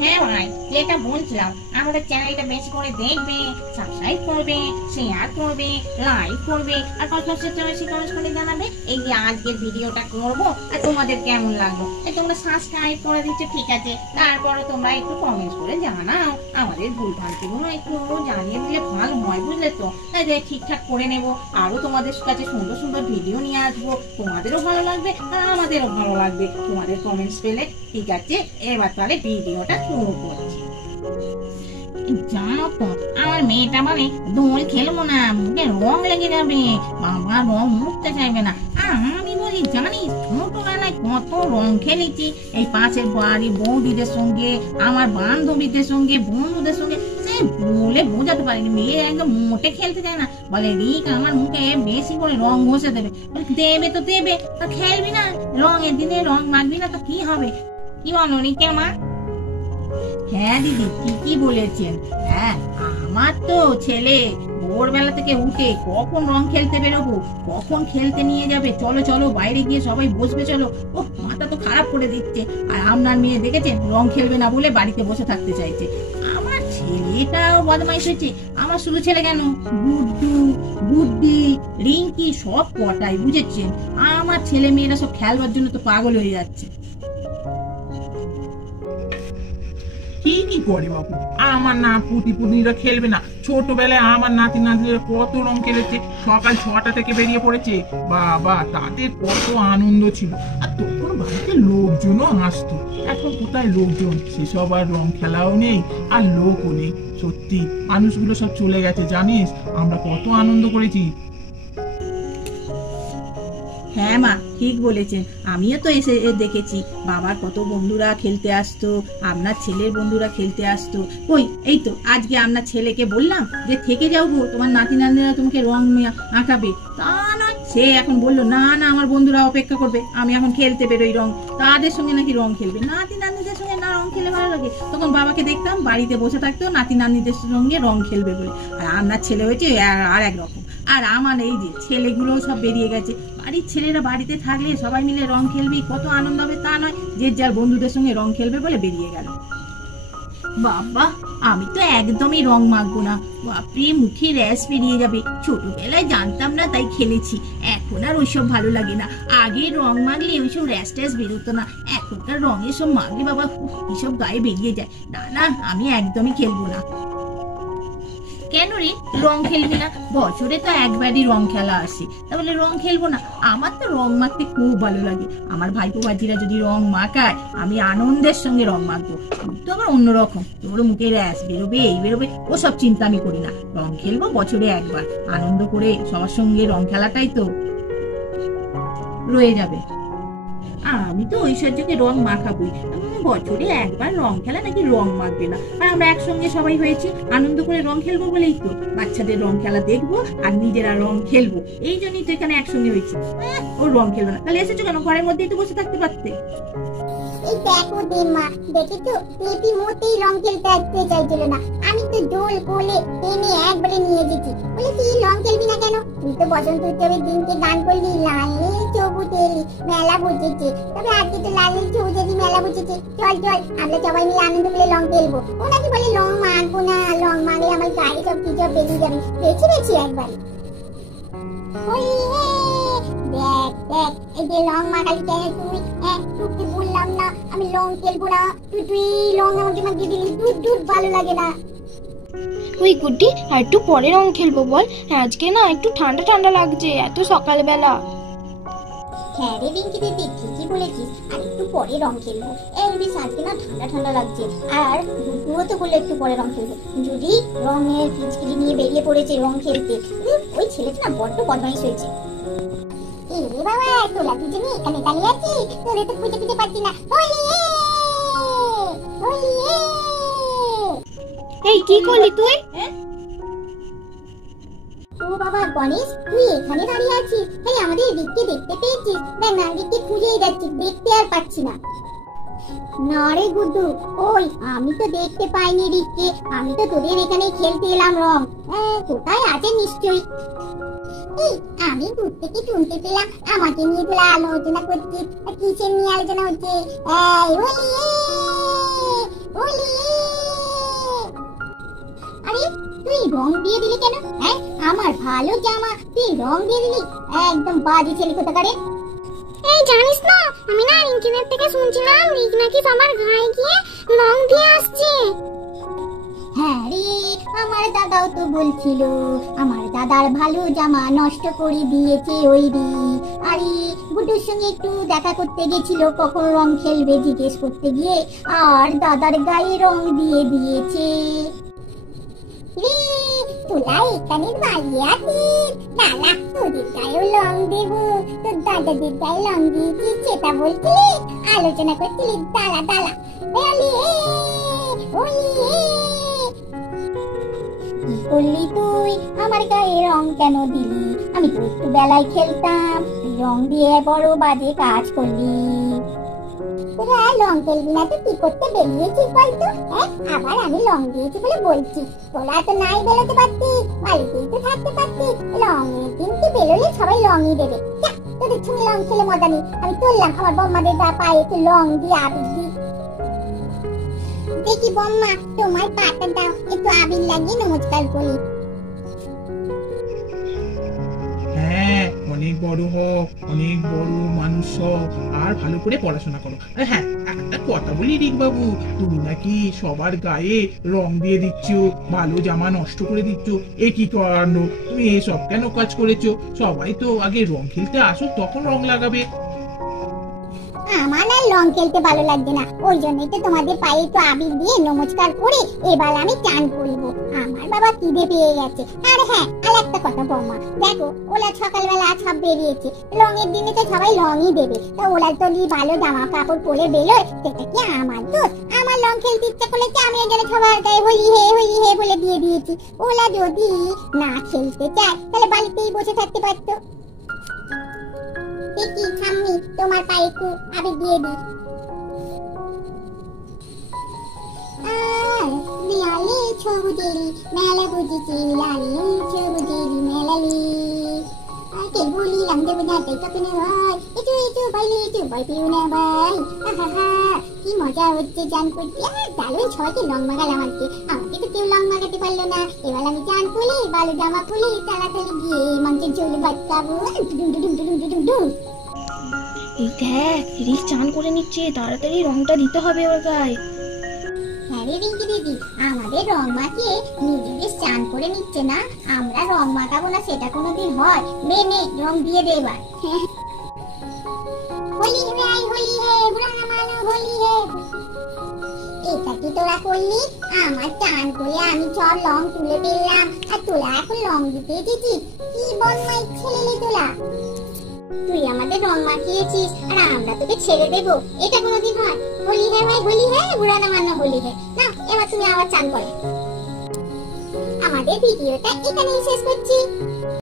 হ্যাঁ ভাই, যেটা বলছিলাম আমাদের চ্যানেলটা বেশি করে দেখবে, সাবস্ক্রাইব করবে, শেয়ার করবে, লাইক করবে, আর কত কমেন্ট করে জানাবে এই যে আজকের ভিডিওটা করব আর তোমাদের কেমন লাগলো। এই তোমরা সাবস্ক্রাইব করে দিচ্ছ ঠিক আছে, তারপরে তোমরা একটু কমেন্ট করে জানাও, আমাদের ভুল ভ্রান্তিগুলো একটু জানিয়ে দিলে ভালো হয়, বুঝলে তো? তাই যে ঠিকঠাক করে নেব, আরো তোমাদের কাছে সুন্দর সুন্দর ভিডিও নিয়ে আসবো, তোমাদেরও ভালো লাগবে আর আমাদেরও ভালো লাগবে তোমাদের কমেন্টস পেলে। ঠিক আছে, এবার তাহলে ভিডিওটা শুরু করছি। জানো তো আমার মেয়েটা বলে দোল খেলবো না, মুখে রং লেগে যাবে, বাবা রং মুছতে চাইবে না। আর আমি বলি জানিস ছোটবেলায় কত রং খেলেছি, এই পাশের বাড়ি বৌদিদের সঙ্গে, আমার বান্ধবীদের সঙ্গে, বন্ধুদের সঙ্গে, সে বলে বোঝাতে পারিনি। মেয়ে একদম মোটে খেলতে চায় না, বলে রিক আমার মুখে বেশি করে রং ঘষে দেবে। দেবে তো দেবে, তা খেলবি না? রঙের দিনে রং মাখবি না তো কি হবে? কি বলো রিকের মা? হ্যাঁ দিদি, ঠিকই বলেছেন। হ্যাঁ, আমার তো ছেলে ভোরবেলা থেকে উঠে কখন রং খেলতে বেরোবো, কখন খেলতে নিয়ে যাবে, চলো চলো বাইরে গিয়ে সবাই বসবে চলো, ও মাথা তো খারাপ করে দিচ্ছে। আর আপনার মেয়ে দেখেছেন রং খেলবে না বলে বাড়িতে বসে থাকতে চাইছে। আমার ছেলেটাও বদমাইশ হয়েছে। আমার শুধু ছেলে কেন, গুড্ডু, গুড্ডি, রিঙ্কি সব কটাই, বুঝেছেন? আমার ছেলে মেয়েরা সব খেলবার জন্য তো পাগল হয়ে যাচ্ছে। ঠিকই করে বাবু, আমার না পুতিরা খেলবে না। ছোটবেলায় আমার নাতি নাতিরা কত রং খেলেছে, সকাল 6টা থেকে বেরিয়ে পড়েছে। বাবা, তাদের কত আনন্দ ছিল, আর তখন বাড়িতে লোকজনও আসতো। এখন কোথায় লোকজন, সেসব আর রং খেলাও নেই আর লোকও নেই। সত্যি মানুষগুলো সব চলে গেছে, জানিস আমরা কত আনন্দ করেছি। হ্যাঁ মা, ঠিক বলেছেন। আমিও তো এসে দেখেছি বাবার কত বন্ধুরা খেলতে আসতো, আপনার ছেলের বন্ধুরা খেলতে আসতো। ওই এই তো আজকে আপনার ছেলেকে বললাম যে থেকে যাও গো, তোমার নাতি নাতিরা তোমাকে রং আঁকাবে। তা নয়, সে এখন বললো না না আমার বন্ধুরা অপেক্ষা করবে, আমি এখন খেলতে বেরোই রং, তাদের সঙ্গে নাকি রং খেলবে। নাতি নাতনিদের সঙ্গে না রং খেলে ভালো লাগে? তখন বাবাকে দেখতাম বাড়িতে বসে থাকতো নাতি নাতনিদের সঙ্গে রং খেলবে বলে। আর আপনার ছেলে হয়েছে আর এক রকম। আর আমার এই যে ছেলেগুলো সব বেরিয়ে গেছে, বাড়ির ছেলেরা বাড়িতে থাকলে সবাই মিলে রং খেলবি, কত আনন্দ হবে। তা নয়, যে যার বন্ধুদের সঙ্গে রং খেলবে বলে বেরিয়ে গেল। বাবা, আমি তো একদমই রং মাখবো না, বাপরে মুখে র্যাশ বেরিয়ে যাবে। ছোটবেলায় জানতাম না তাই খেলেছি, এখন আর ওইসব ভালো লাগে না। আগে রং মাখলে ওইসব র্যাশ ট্যাশ বেরোতো না, এখনকার রঙের সব মাখলে বাবা এসব গায়ে বেরিয়ে যায়। না না, আমি একদমই খেলবো না। কেন রে রং খেলবি না? বছরে তো একবারই রং খেলা আসে, তাহলে রং খেলবো না? আমার তো রং মাখতে খুব ভালো লাগে। আমার ভাইপো ভাজিরা যদি রং মাখায় আমি আনন্দের সঙ্গে রং মাখবো। তো আবার অন্যরকম, তোর মুখে র্যাশ বেরোবে এই বেরোবে ওসব চিন্তা আমি করি না। রং খেলবো বছরে একবার, আনন্দ করে সবার সঙ্গে রং খেলাটাই তো রয়ে যাবে। আমি তো ঐশ্বর্যকে রং মাখাবই, বছরে একবার রং খেলা নাকি রং মাখবে না। আর আমরা একসঙ্গে সবাই হয়েছি, আনন্দ করে রং খেলবো বলেই তো বাচ্চাদের রং খেলা দেখবো আর নিজেরা রং খেলবো, এই জন্যই তো এখানে একসঙ্গে হয়েছি। ও রং খেলবে না, তাহলে এসেছো কেন? ঘরের মধ্যে একটু বসে থাকতে পারতে। এই দেখো দেমা, দেখেছো লিপি মোটেই রং খেলতে আসতে চাইছিল না। আমি তো জোর কোলে টেনে একবারে নিয়ে গেছি, বলে তুই রং খেলবি না কেন? তুই তো বসন্ত উৎসবের দিনকে গান করলি লাল চৌবুতেলি মেলা বুঝেছে, তবে আজকে তো লাল চৌবুতেলি মেলা বুঝেছে, চল চল আমরা সবাই মিলে আনন্দ করে রং খেলবো। ও নাকি বলে রং মাখবো না, রং মাখলে আমার গায়ে সব কিছু বেরিয়ে যাবে। দেখছি দেখছি একবার দেখ দেখ, এই যে রং মাখালি কেন তুই? তোকে বললাম না আমি রং খেলবো না, তুই রং আমাকে মাখিয়ে দিলি, দুধ ভালো লাগে না। ওই গুড্ডি, আর একটু পরে রং খেলবো বল, আজকে না একটু ঠান্ডা ঠান্ডা লাগছে এত সকালবেলা। হ্যাঁ রে রিঙ্কি দিদি, ঠিকই বলেছিস, আর একটু পরে রং খেলবো। এই বেশ আজকে না ঠান্ডা ঠান্ডা লাগছে, আর গুড্ডুও তো বললো একটু পরে রং খেলবো। যদি রঙের পিচকিরি নিয়ে বেরিয়ে পড়েছে রং খেলতে, ওই ছেলেটা না বড্ড বদমাইশ হয়েছে। এরে বাবা, তোরা দুজনে এখানে দাঁড়িয়ে আছিস, তোদের তো খুঁজে খুঁজে পাচ্ছি না। এই কি করলি তুই? ও বাবা গণেশ, তুই এখানে দাঁড়িয়ে আছিস? এই আমাদের রিককে দেখতে পেয়েছিস? দেখ না, রিককে খুঁজেই যাচ্ছি, দেখতে আর পাচ্ছি না। না রে গুড্ডু, ওই আমি তো দেখতে পাইনি রিককে, আমি তো তোদের এখানে খেলতে এলাম রং। কোথায় আছে নিশ্চয়ই। এই আমি দূর থেকে শুনতে পেলাম আমাকে নিয়ে তোরা আলোচনা করছিস। কিসের নিয়ে আলোচনা হচ্ছে? হোলি। আরে তুই রং দিয়ে দিলি কেন? হ্যাঁ, আমার ভালো জামা তুই রং দিয়ে দিলি, একদম বাজে ছেলে কোথাকারে। এই জানিস না, আমি না ইন্টারনেট থেকে শুনছিলাম রিক নাকি আমার গায়ে গিয়ে রং দিয়ে আসছে। হ্যাঁ রে, আমার দাদাও তো বলছিল আমার দাদার ভালো জামা নষ্ট করে দিয়েছে ওই রি। আরে গুড্ডুর সঙ্গে একটু দেখা করতে গেছিল, কখন রং খেলবে জিজ্ঞেস করতে গিয়ে আর দাদার গায়ে রং দিয়ে দিয়েছে। রে তোরা এখানে দাঁড়িয়ে আছিস, দাদা তোদের গায়েও রং দেবো, তোর দাদাদের গায়ে রং দিয়েছিস সেটা বলছিলি, আলোচনা করছিলি। দাঁড়া দাঁড়া, কি করলি তুই? আমার গায়ে রং কেন দিলি? আমি তো একটু বেলায় খেলতাম, তুই রং দিয়ে বড় বাজে কাজ করলি। তোরা রং খেলবি না তো কি করতে বেরিয়েছিস বলতো? আবার আমি রং দিয়েছি বলে বলছি, তোরা তো নাই বেরোতে পারতিস, বাড়িতেই তো থাকতে পারতিস। রঙের দিন কি বেরোলে সবাই রঙই দেবে। তোদের সঙ্গে রং খেলে মজা নেই, আমি চললাম আমার বম্মাদের পায়ে একটু রং দিয়ে আবির দিই। দেখি বম্মা, তোমার পাটা দাও, একটু আবির লাগিয়ে নমস্কার করি। হ্যাঁ, অনেক বড় হোক, অনেক বড় মানুষ হোক, আর ভালো করে পড়াশোনা করো। আর হ্যাঁ, একটা কথা বলি রিক বাবু, তুমি নাকি সবার গায়ে রং দিয়ে দিচ্ছ, ভালো জামা নষ্ট করে দিচ্ছ, এ কি কাণ্ড? তুমি এসব কেন কাজ করেছো? সবাই তো আগে রং খেলতে আসুক তখন রং লাগাবে। আমার আর রং খেলতে ভালো লাগছে না, ওই জন্যই তো তোমাদের পায়ে একটু আবির দিয়ে নমস্কার করে এবার আমি চান করবো। আমার বাবা খিদে পেয়ে গেছে। আর হ্যাঁ, আর একটা কথা বৌমা, দেখো ওরা সকালবেলা সব বেরিয়েছে, রঙের দিনে তো সবাই রঙই দেবে, তা ওরা তো ভালো জামা কাপড় পরে বেরোয়, সেটা কি আমার দোষ? আমার রং খেলতে ইচ্ছা করেছে, আমি ওই জন্য সবার গায়ে হোলি হে বলে দিয়ে দিয়েছি। ওরা যদি না খেলতে চায় তাহলে বাড়িতেই বসে থাকতে পারতো। দেখি সামনে তোমার পায়ে একটু আবির দিয়ে দিই। দেয়ালে সবুজেরি মেলা বুঝেছি, লালে সবুজেরি মেলালি কে বলিলাম দেব যাতে তপনে ভাই, একটু একটু পাইলে একটু ভয় পেও না ভাই। কি মজা হচ্ছে চান করতে, দারুণ সবাইকে রং মাগালাম। আমাকে তো কেউ রং মাগাতে পারলো না। এবার আমি চান খুলি, ভালো জামা খুলি, তাড়াতাড়ি গিয়ে মঞ্চে চলে বাচ্চাবো। এই দেখ, রিক চান করে নিচ্ছে, তাড়াতাড়ি রংটা দিতে হবে ওর গায়ে। হ্যাঁ রে রিঙ্কি দিদি, আমাদের রং মাখিয়ে নিজেদের চান করে নিচ্ছে না, আমরা রং মাখাবো না সেটা কোনোদিন হয়? নে রং দিয়ে দে এবার। হোলি ভাই হোলি হে, বুড়ানা মানো হোলি হে। এটা কি তোরা করলি? আমার চান করে আমি সব রং তুলে ফেললাম, আর তোরা এখন রং দিতে এসেছিস? কি বদমাইশ ছেলে তোরা! তুই আমাদের রং মাখিয়েছিস আর আমরা তোকে ছেড়ে দেবো? এটা কোনোদিন হয়? হোলি হে ভাই হোলি হে, বুড়ানা মানো হোলি হে। না, এবার তুমি আবার চান করে। আমাদের ভিডিওটা এখানেই শেষ করছি।